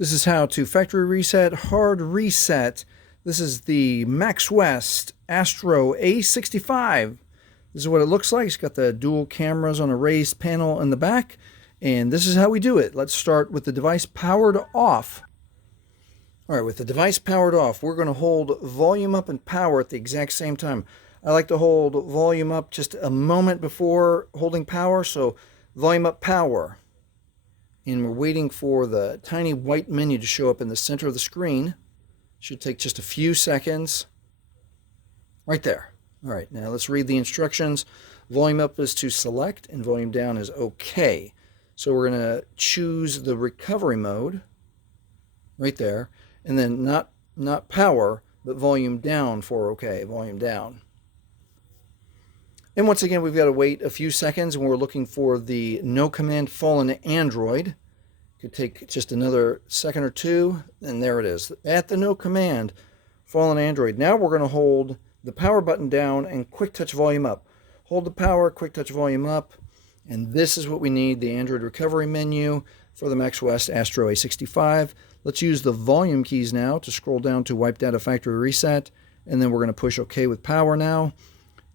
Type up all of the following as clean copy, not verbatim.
This is how to factory reset, hard reset. This is the MaxWest Astro A65. This is what it looks like. It's got the dual cameras on a raised panel in the back. And this is how we do it. Let's start with the device powered off. All right, with the device powered off, we're going to hold volume up and power at the exact same time. I like to hold volume up just a moment before holding power, so volume up, power. And we're waiting for the tiny white menu to show up in the center of the screen. Should take just a few seconds. Right there. All right, now let's read the instructions. Volume up is to select, and volume down is OK. So we're going to choose the recovery mode right there, and then not power, but volume down for OK, volume down. And once again, we've got to wait a few seconds, and we're looking for the no command fallen Android. Could take just another second or two, and there it is. At the no command fallen Android. Now we're going to hold the power button down and quick touch volume up. Hold the power, quick touch volume up, and this is what we need, the Android recovery menu for the MaxWest Astro A65. Let's use the volume keys now to scroll down to wipe data factory reset, and then we're going to push OK with power now.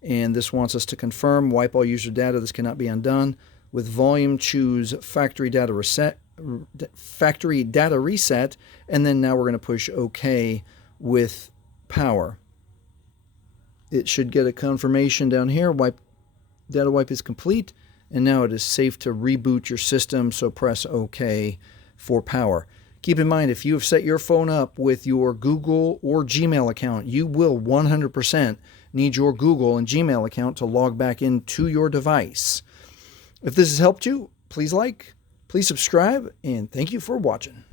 And this wants us to confirm wipe all user data. This cannot be undone. With volume, choose factory data reset, and then now we're going to push OK with power. It should get a confirmation down here. Data wipe is complete, and now it is safe to reboot your system. So press OK for power. Keep in mind, if you have set your phone up with your Google or Gmail account, you will 100% need your Google and Gmail account to log back into your device. If this has helped you, please like, please subscribe, and thank you for watching.